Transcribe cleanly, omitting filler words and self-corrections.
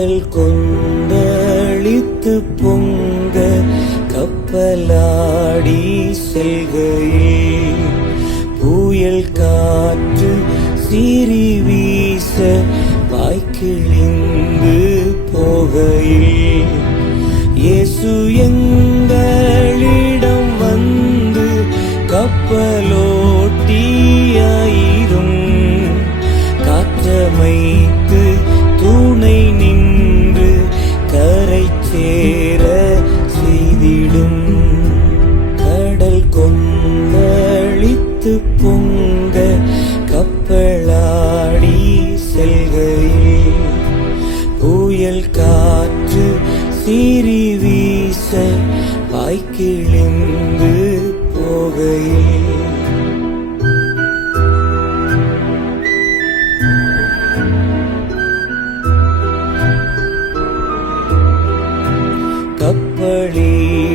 கடல் கொந்தளித்து பொங்க கப்பலாடி செல்கையில் புயல் காற்று சீறி வீச வாய்க்கிழிந்து போகையில் இயேசு எங்களிடம் வந்து கப்பலோட்டியாயிரும் காற்றமைத்து துணை நின்று கரை சேர செய்திடும். கடல் கொந்தளித்து பொங்க கப்பலாடி செல்கையில் புயல் காற்று சீறி வீச வாய்க்கிழிந்து போகையில் கப்பலில்